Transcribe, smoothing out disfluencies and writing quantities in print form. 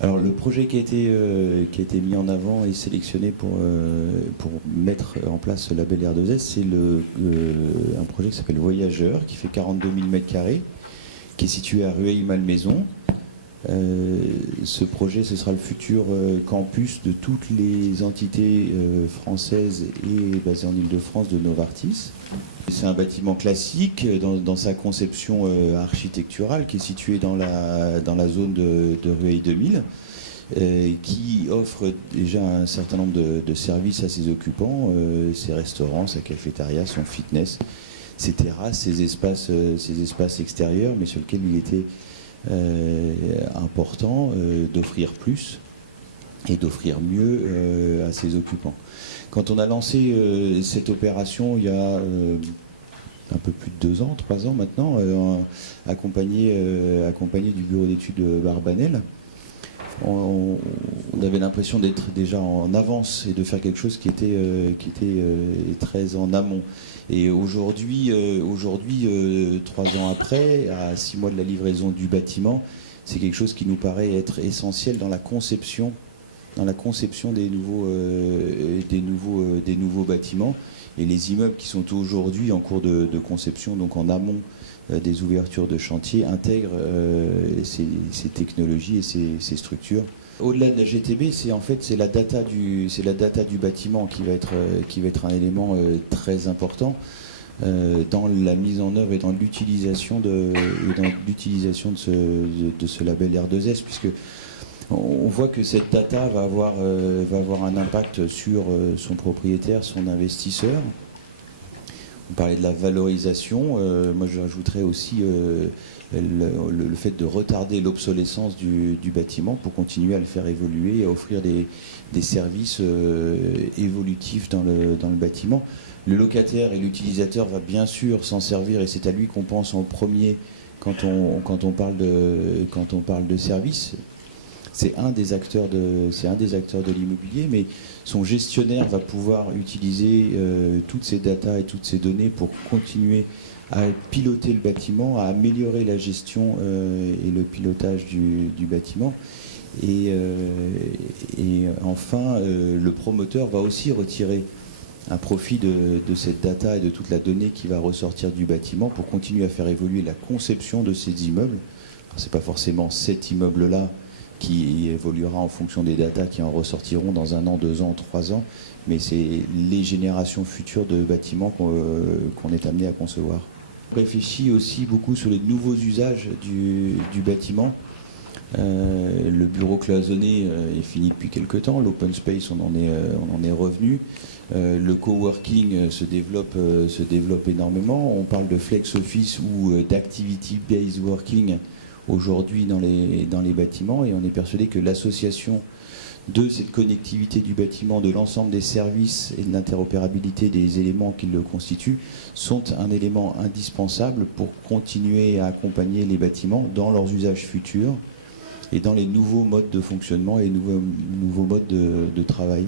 Alors le projet qui a été mis en avant et sélectionné pour mettre en place ce label R2S, c'est un projet qui s'appelle Voyageur, qui fait 42 000 m², qui est situé à Rueil-Malmaison. Ce projet, ce sera le futur campus de toutes les entités françaises et basées en Île-de-France de Novartis. C'est un bâtiment classique dans sa conception architecturale qui est situé dans la zone de Rueil 2000, qui offre déjà un certain nombre de services à ses occupants, ses restaurants, sa cafétéria, son fitness, ses terrasses, ses espaces extérieurs, mais sur lesquels il était important d'offrir plus et d'offrir mieux à ses occupants. Quand on a lancé cette opération il y a un peu plus de 2 ans, 3 ans maintenant, accompagné du bureau d'études Barbanel, on avait l'impression d'être déjà en avance et de faire quelque chose qui était très en amont. Et aujourd'hui, 3 ans après, à 6 mois de la livraison du bâtiment, c'est quelque chose qui nous paraît être essentiel dans la conception des nouveaux bâtiments. Et les immeubles qui sont aujourd'hui en cours de conception, donc en amont des ouvertures de chantier, intègrent ces technologies et ces structures. Au-delà de la GTB, c'est la data du bâtiment qui va être un élément très important dans la mise en œuvre et dans l'utilisation de ce label R2S, puisque on voit que cette data va avoir un impact sur son propriétaire, son investisseur. On parlait de la valorisation. Moi, je rajouterais aussi le fait de retarder l'obsolescence du bâtiment pour continuer à le faire évoluer et à offrir des services évolutifs dans le bâtiment. Le locataire et l'utilisateur va bien sûr s'en servir, et c'est à lui qu'on pense en premier quand on parle de services. C'est un des acteurs de l'immobilier, mais son gestionnaire va pouvoir utiliser toutes ces datas et toutes ces données pour continuer à piloter le bâtiment, à améliorer la gestion et le pilotage du bâtiment. Et enfin, le promoteur va aussi retirer un profit de cette data et de toute la donnée qui va ressortir du bâtiment pour continuer à faire évoluer la conception de ces immeubles. Ce n'est pas forcément cet immeuble-là qui évoluera en fonction des datas qui en ressortiront dans 1 an, 2 ans, 3 ans, mais c'est les générations futures de bâtiments qu'on est amené à concevoir. On réfléchit aussi beaucoup sur les nouveaux usages du bâtiment. Le bureau cloisonné est fini depuis quelque temps, l'open space on en est revenu, le coworking se développe énormément, on parle de flex office ou d'activity based working aujourd'hui dans les bâtiments, et on est persuadé que l'association de cette connectivité du bâtiment, de l'ensemble des services et de l'interopérabilité des éléments qui le constituent sont un élément indispensable pour continuer à accompagner les bâtiments dans leurs usages futurs et dans les nouveaux modes de fonctionnement et les nouveaux modes de travail.